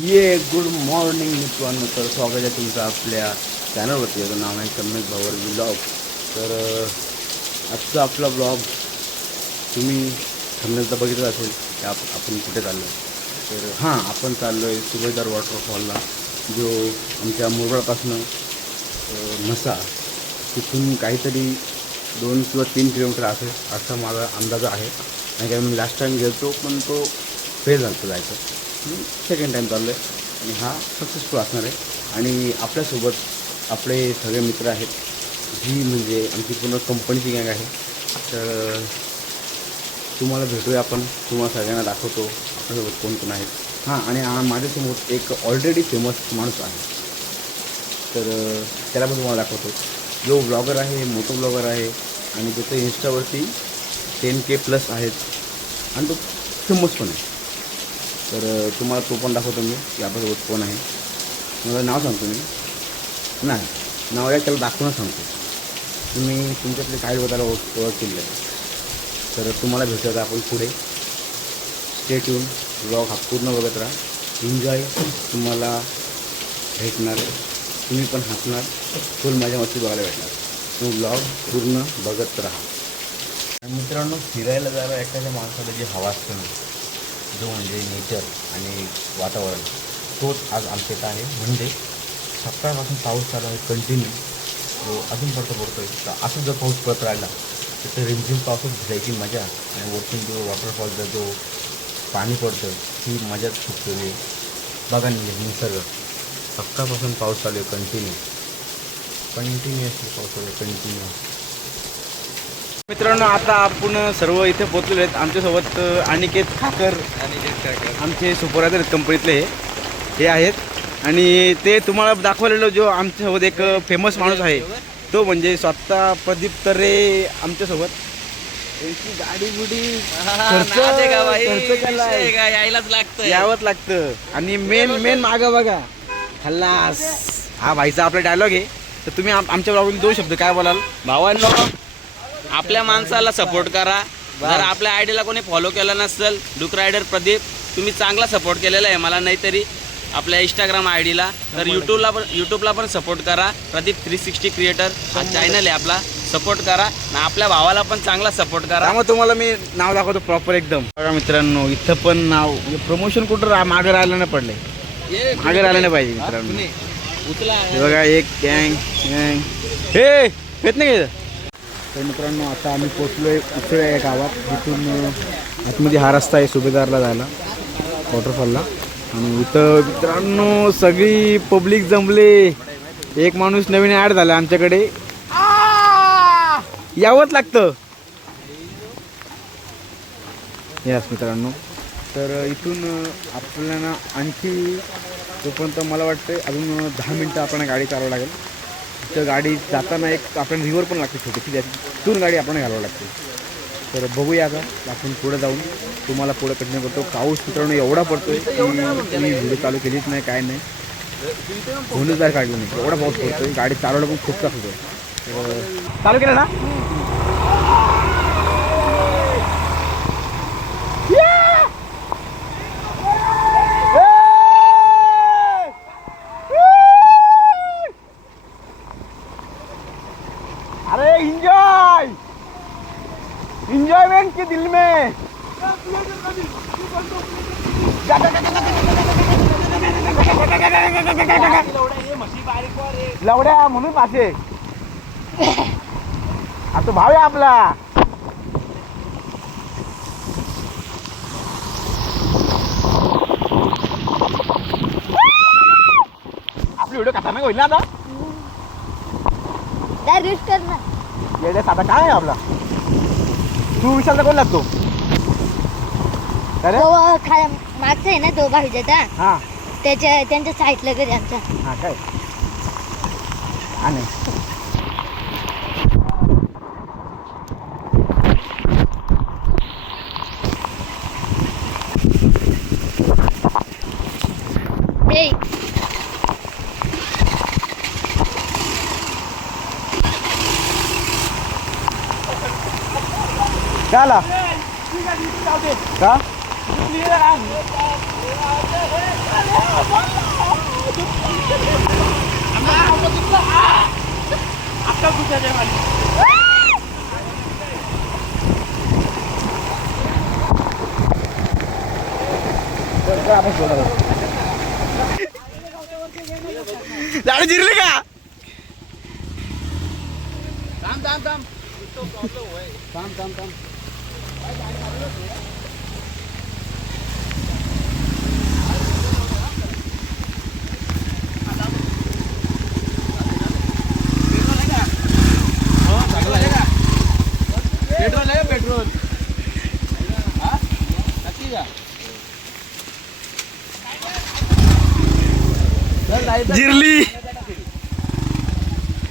Good morning मित्रांनो. तर स्वागत आहे तुमचं आपल्या चॅनलवरती. याचं नाव आहे सम्यक भावर ब्लॉग. तर आजचा आपला ब्लॉग तुम्ही थंबनेल तर बघितलं असेल की आपण कुठे चाललो आहे. तर हां, आपण चाललो आहे सुभेदार वॉटरफॉलला, जो आमच्या मुरबाडपासून म्हसा तिथून काहीतरी 2 किंवा 3 किलोमीटर असेल असा माझा अंदाज आहे. आणि काय मी लास्ट टाईम गेलो पण तो फेल झाला जायचं. सेकंड टाईम चाललो आहे आणि हा सक्सेसफुल असणार आहे. आणि आपल्यासोबत आपले सगळे मित्र आहेत, जी म्हणजे आमची पूर्ण कंपनीची गँग आहे. तर तुम्हाला भेटूया आपण, तुम्हाला सगळ्यांना दाखवतो आपल्यासोबत कोण कोण आहेत. हां, आणि माझ्यासमोर एक ऑलरेडी फेमस माणूस आहे, तर त्याला पण तुम्हाला दाखवतो. जो ब्लॉगर आहे, मोठो ब्लॉगर आहे आणि त्याचं इन्स्टावरती 10K प्लस आहेत आणि तो फेमस पण आहे. तर तुम्हाला तो पण दाखवतो मी की आपल्यासोबत कोण आहे. मला नाव सांगतो मी, नाही नाव त्याला दाखवूनच सांगतो. तुम्ही तुमच्यातले काही लोकांना ओळख केली आहे. तर तुम्हाला भेटत आपण पुढे. Stay tune. ब्लॉग हा पूर्ण बघत राहा. एन्जॉय तुम्हाला भेटणार, तुम्ही पण हसणार, फुल माझ्या मस्ती बघायला भेटणार. तुम्ही ब्लॉग पूर्ण बघत राहा. मित्रांनो, फिरायला जायला एखाद्या माणसाला जी हवा असते ना, जो म्हणजे नेचर आणि वातावरण, तोच आज आमच्या इथं आहे. म्हणजे सकाळपासून पाऊस चालू आहे कंटिन्यू, जो अजून पडतो आहे. तर असं जर पाऊस पडत राहिला तर रिमझिम पावसात भिजायची मजा आणि वरतून जो वॉटरफॉलचा जो पाणी पडतं ही मजाच खूप वेगळी. बघा निसर्ग. सकाळपासून पाऊस चालू आहे कंटिन्युअसली पाऊस चालू आहे कंटिन्यू. मित्रांनो, आता आपण सर्व इथे पोचलेले आहेत. आमच्यासोबत अनिकेत ठाकर आमचे सुपरवायझर कंपनीतले हे आहेत. आणि ते तुम्हाला दाखवलेलं जो आमच्यासोबत एक फेमस माणूस आहे, तो म्हणजे स्वतः प्रदीप तरे आमच्यासोबत. त्यांची गाडी बुडी यावंच लागतं. आणि मेन मागं बघा खल्लास, हा भाईचा आपला डायलॉग आहे. तर तुम्ही आमच्या ब्लॉगमध्ये 2 शब्द काय बोलाल? भावांनो, आपल्या माणसाला सपोर्ट करा. जर आपल्या आयडीला कोणी फॉलो केला नसेल, डुक रायडर प्रदीप, तुम्ही चांगला सपोर्ट केलेला आहे मला, नाहीतरी आपल्या इंस्टाग्राम आयडीला. तर यूट्यूबला पण सपोर्ट करा. प्रदीप 360 क्रिएटर हा चॅनल आहे आपला, सपोर्ट करा. आणि आपल्या भावाला पण चांगला सपोर्ट करा. मग तुम्हाला मी नाव दाखवतो प्रॉपर एकदम. बघा मित्रांनो, इथं पण नाव प्रमोशन कुठं मागं राहिलं नाही पडले, मागे राहिलं नाही पाहिजे मित्रांनो. हे बघा एक गँग हे येत नाही का. तर मित्रांनो, आता आम्ही पोचलोय उचळे या गावात. जिथून आतमध्ये हा रस्ता आहे सुभेदारला जायला, वॉटरफॉलला. आणि इथं मित्रांनो सगळी पब्लिक जमले. एक माणूस नवीन ॲड झाला आमच्याकडे, यावंच लागतं. यस मित्रांनो, तर इथून आपल्याला आणखी तोपर्यंत मला वाटतं अजून 10 मिनटं आपण गाडी चालवावं लागेल. तर गाडी जाताना एक आपल्याला रिव्हर पण लागते छोटीशी, तिथून गाडी आपल्याला घालावं लागते. तर बघूया आता आपण पुढे जाऊन तुम्हाला पुढे कंटिन्यू करतो. पाऊस मित्रांनो एवढा पडतोय की मी व्हिडिओ चालू केलीच नाही, काय नाही, धुणीदार काढलं नाही, एवढा पाऊस पडतोय. गाडी चालवलं पण खूप त्रास होतोय. तर चालू केलं ना. अरे एंजॉयमेंट के दिल में लवड्या म्हणून पासे आता भाव आहे आपला. आपली व्हिडिओ कसा नाही होईल ना आता. येडे साधा काय आहे आपला. तू विशालचा कोण लागतो? मागचा आहे ना तो भाऊजाचा, हा त्यांच्या साईडला घरी आमच्या. हा काय आणि काय आला का? झाड जिरले का? थांब. पेट्रोल जिरली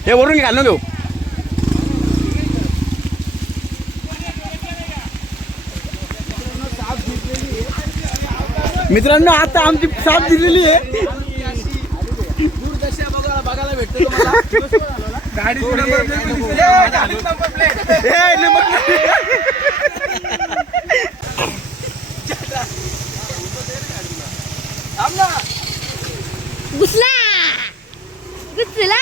हे वरून घालून घेऊ. मित्रांनो आता आमची साथ दिलेली आहे. बघायला भेटते गाडी घुसला घुसला.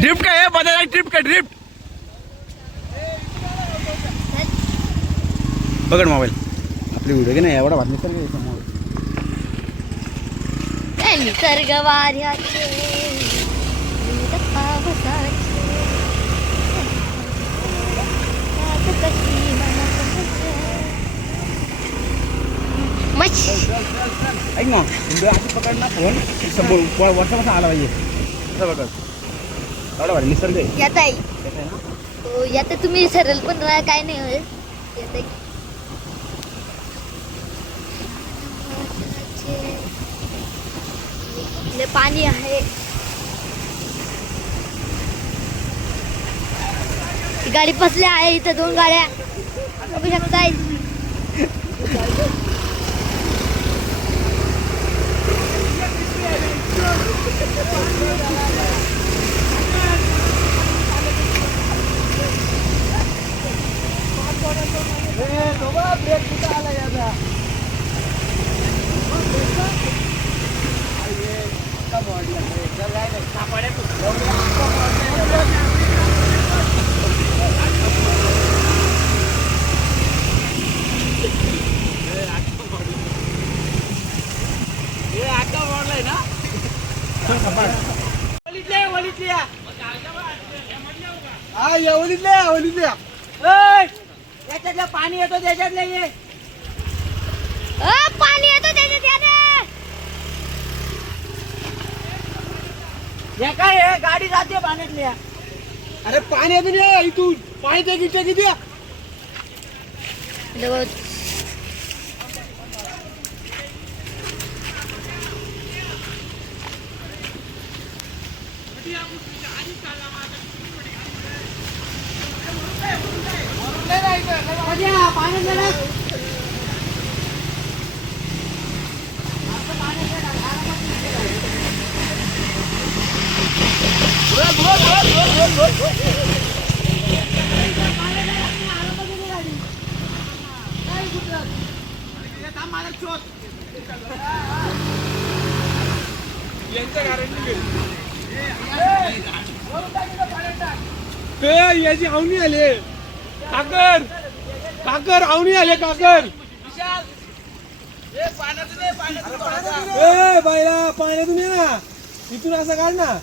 ड्रिफ्ट काय बदल ड्रिफ्ट का ड्रिफ्ट बघ मोबाईल आपली व्हिडिओ की नाही एवढा बातमी समोर निसर्ग वाऱ्याचे ऐक ना अशी पकड ना फोन समोर वर्षापासून आला पाहिजे असं बघ एवढा भारी निसर्ग आहे. यात आहे कसं आहे ना हो, यात तुम्ही सरळ पण राहा, काय नाही होईल. यात आहे. इकडे पाणी आहे. ही गाडी फसली आहे. इथं 2 गाड्या बघू शकताय. त्याच्यातलं पाणी येतो त्याच्यातलं ये पाणी येतं त्याच्यात याने. हे काय आहे गाडी जाते पाण्यातली. अरे पाणी येतो नाही इथून पाणी ते किती याची आवणी आले काकर आवणी आले काकर बायला पाण्यातून ये ना इथून असं काढ ना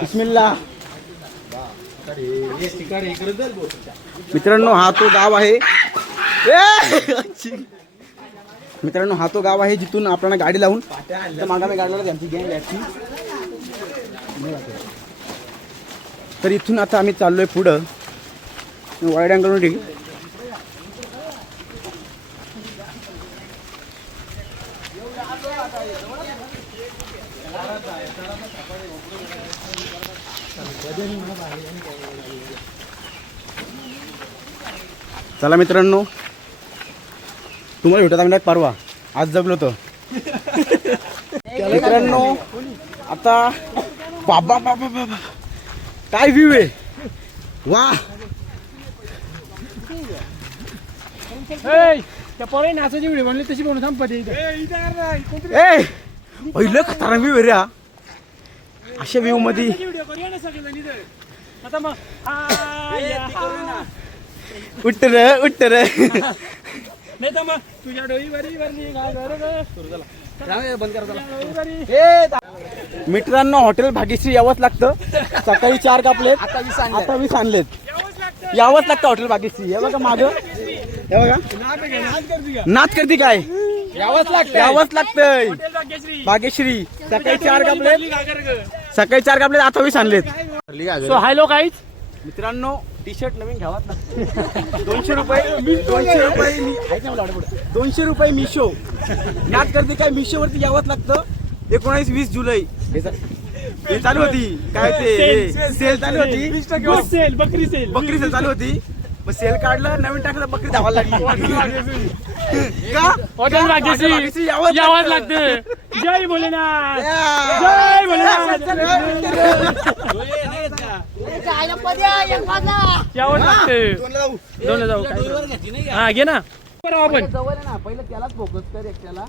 बिस्मिल्ला. मित्रांनो हा तो गाव आहे. मित्रांनो हा तो गाव आहे जिथून आपल्याला गाडी लावून तर मागाने गाडी लावली आमची गँग याची. तर इथून आता आम्ही चाललोय पुढं वाईड अँगल. चला मित्रांनो तुम्हाला भेटत आम्ही परवा आज जगलो तर मित्रांनो आता बाबा बाबा बाबा काय व्ह्यू आहे वा. त्या पोरे नाचाची व्हिडिओ म्हणली तशी बनवून थांब पदे ए पहिलं खतरनाक व्ह्यू आहे रे हा. अशा व्ह्यू मध्ये व्हिडिओ करूया ना सगळे जण आता मग उठ रे नाही तर मग तुझ्या डोईवरी वरली मित्रांनो हॉटेल भाग्यश्री यावंच लागतं. सकाळी 4 कापलेत आता 20 आणलेत. यावंच लागतं हॉटेल भाग्यश्री. हे बघा माग हे बघा नाच करते काय यावंच लागतंय. भाग्यश्री सकाळी 4 कापलेत आता 20 आणलेत. सो हॅलो गाईज मित्रांनो टी शर्ट नवीन घ्यावाच लागतं. 200 रुपये मिशो. नाच करते काय मिशो वरती यावंच लागतं. 19-20 जुलै हे चालू होती काय ते सेल चालू होती. सेल बकरी सेल चालू होती. मग सेल काढलं नवीन टाकलं बकरी धावायला लागली. का हॉटेल भाग्यश्री यावंच लागतं. जय भोलेनाथ जय भोलेनाथ यावंच लागतं. दोन जाऊ हा घे ना आपण पहिलं त्यालाच फोकस कर एकट्याला.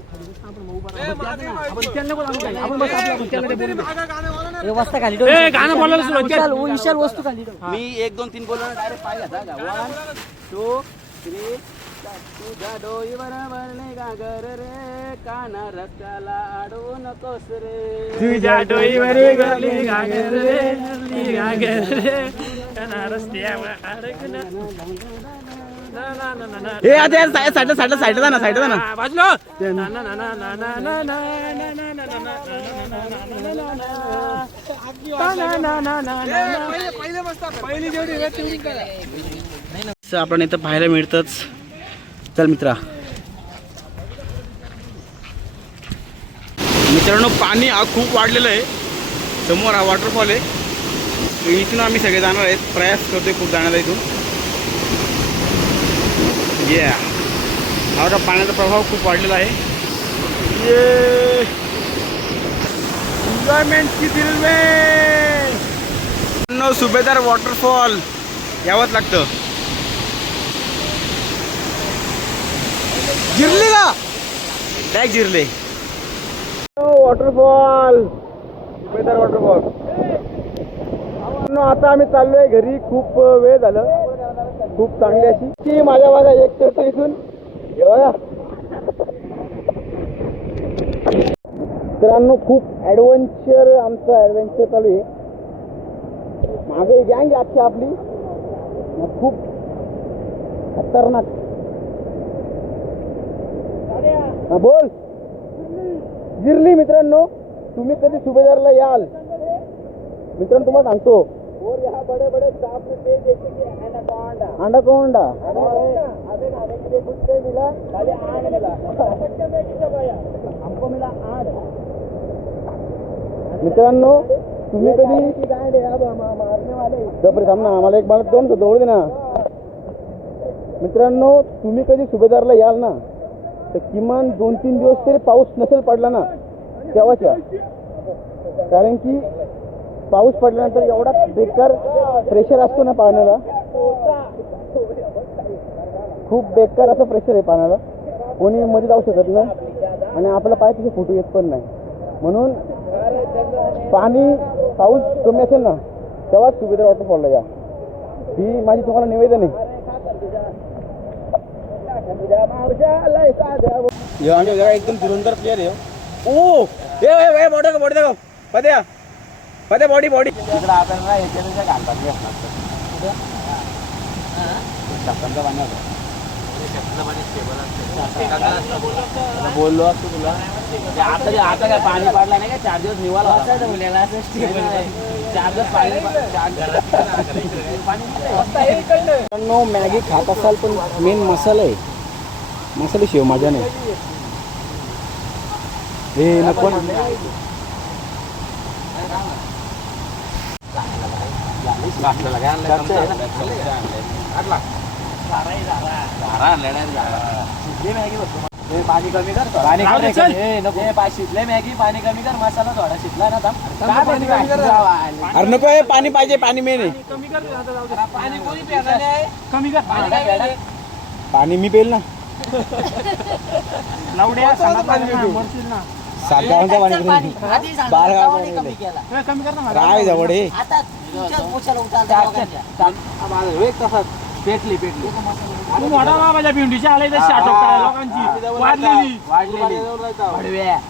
गाणं बोलायला सुरुवात वस्तू खाली मी 1 2 3 बोललो डायरेक्ट पाय घाता 1 2 3 तुझ्या डोईवर भरले गागर रे काना रस्त्याला अडवू नकोस रे. तुझ्या डोईवर गरली गागर रे काना रस्त्यावर अडकून हे आता साईडला जा ना वाजलो आपण इथं पाहायला मिळतच. चल मित्रांनो पाणी खूप वाढलेलं आहे. समोर हा वॉटरफॉल आहे. इथून आम्ही सगळे जाणार आहेत. प्रयास करतोय खूप जाण्याचा इथून. हा पाण्याचा प्रभाव खूप वाढलेला आहे. एन्जॉयमेंट की दिल में सुभेदार वॉटरफॉल यावंच लागतं. जिरले का काय जिरले वॉटरफॉल सुभेदार वॉटरफॉल. आता आम्ही चाललोय घरी. खूप वेळ झालं. खूप चांगली अशी की माझ्या माझा एक चढतो इथून हे बघा. मित्रांनो खूप ॲडव्हेंचर चालू आहे. मागे गँग आजची आपली खूप खतरनाक. हा बोल जिरली. मित्रांनो तुम्ही कधी सुभेदारला याल मित्रांनो तुम्हाला सांगतो बड़े बड़े सांप ने जैसे कि एनाकोंडा अबे खाने के लिए कुछ नहीं मिला खाली आग मिला. हमको मिला आग. मित्रांनो तुम्ही कधी थांब ना आम्हाला एक बालक दोन दौड दे ना. मित्रांनो तुम्ही कधी सुभेदारला याल ना तर किमान 2-3 दिवस तरी पाऊस नसेल पडला ना तेव्हाच या. कारण की पाऊस पडल्यानंतर एवढा बेकार प्रेशर असतो ना पाण्याला. खूप बेकार असं प्रेशर आहे पाण्याला. कोणी मध्ये जाऊ शकत नाही आणि आपला पाय तिथे फुटू येत पण नाही. म्हणून पाऊस कमी असेल ना तेव्हाच सुभेदार वॉटरफॉलला या. ही माझी तुम्हाला निवेदन आहे. हे आमच्या जरा एकदम धुरंधर प्लेअर आहे. ओ ए बॉडी दाखव, बॉडी दाखव. पद्या बॉडी तिकडं आपल्याला याच्या घालतात बोललो असतो तुला आता काय पाणी पाडला नाही का 4 दिवस निवाला 4 दिवस पाणी मॅगी खात असाल पण मेन मसाला आहे. मसाले शिव माझ्या नाही हे नको पाणी कमी कर मॅगी पाणी कमी कर मसाला थोडा शिजला ना अरे नको आहे पाणी पाहिजे पाणी मेन आहे पाणी मी पेल ना राय जवळ पेटली माझ्या भिंडीच्या आले लोकांची वाढलेली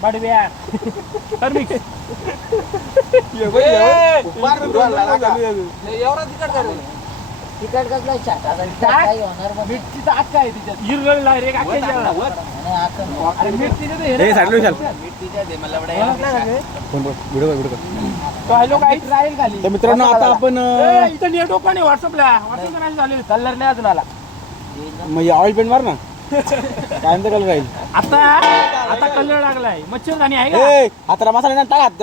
बडव्या तिकट मिरचीचा अक्का आहे तिच्यात हिरगळ तर मित्रांनो आता आपण इथं नेटवर्क नाही व्हॉट्सअपला झालेलं कलर नाही अजून आला म्हणजे ऑइल पेंट मार ना काय कलर राहील आता कलर लागलाय मच्छरदाणी आहे का आता मसाला ना टाक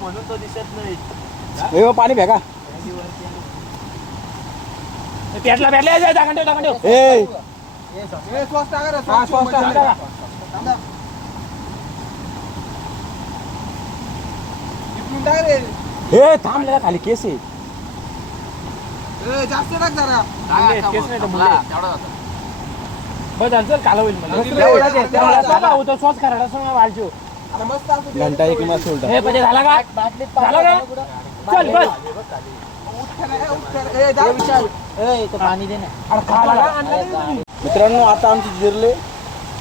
म्हणून तो दिसत नाही पाणी फेका पेटला हे थांबलेला खाली केस आहे जास्त टाक जरा चल काला होईल स्वच्छ करायला वाढजो घंटा एक मस्त उलटा हे पहिले झाला का चल बस पाणी दे ना मित्रांनो आता आमची जिरले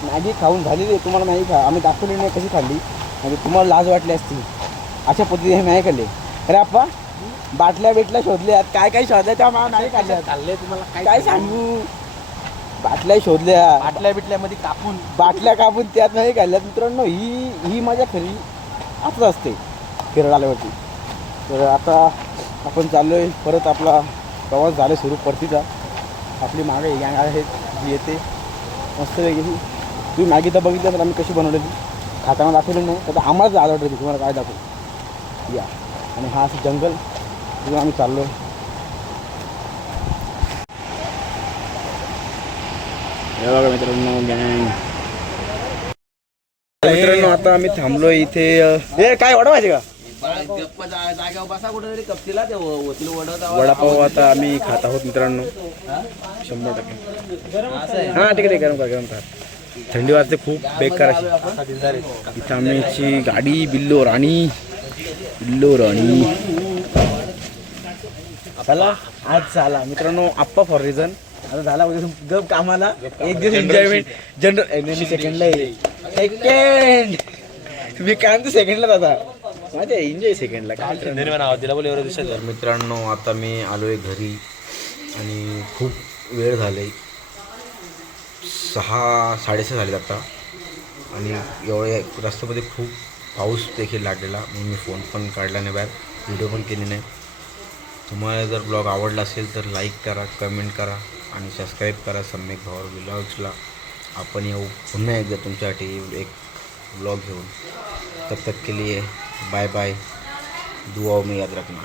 मॅगी खाऊन झालेली आहे तुम्हाला मॅगी खा आम्ही दाखवली नाही कशी खाल्ली म्हणजे तुम्हाला लाज वाटली असती अशा पद्धतीने मॅगी खाल्ली अरे आप्पा बाटल्या शोधल्यात काय शोधल्या त्या मॅगी खाल्ले तुम्हाला काय सांगू बाटल्या शोधल्या बिटल्यामध्ये कापून बाटल्या कापून त्यात नाही खाल्ल्यात मित्रांनो ही माझ्या खरी असंच असते केरळ आल्यावरती तर आता आपण चाललो आहे परत आपला प्रवास झाला सुरू परतीचा आपली मागे गँग आहे जी येते मस्त वेगळी तुम्ही मॅगी तर बघितलं तर आम्ही कशी बनवलेली खाताना दाखवली नाही तर आम्हालाच आवडत होती तुम्हाला काय दाखवू या आणि हा असं जंगल तिथून आम्ही चाललो आहे हे बघा मित्रांनो गँग मित्रांनो आता आम्ही थांबलो इथे हे काय वडापाव का वडापाव आता आम्ही खात आहोत मित्रांनो 100% हा ठीक आहे गरम कर थंडी वाजते खूप बेकार अशी इथं आमची गाडी बिल्लो राणी चला आज झाला मित्रांनो आप्पा फॉर रिझन आता झाला गप कामाला एक दिवस एन्जॉयमेंट जनरल सेकंडला सेकंड मी काय म्हणतो सेकंडला दादा माझ्या एन्जॉय सेकंडला काय मित्रांनो आता मी आलो आहे घरी आणि खूप वेळ झाले 6:30 झाले आता आणि एवढ्या रस्त्यामध्ये खूप पाऊस देखील लागलेला म्हणून मी फोन पण काढला नाही बाहेर व्हिडिओ पण केली नाही तुम्हाला जर ब्लॉग आवडला असेल तर लाईक करा कमेंट करा आणि सबस्क्राईब करा सम्यक भावर व्लॉग्सला आपण येऊ पुन्हा एकदा तुमच्यासाठी एक ब्लॉग घेऊन तब तक के लिए बाय बाय दुआओं में याद रखना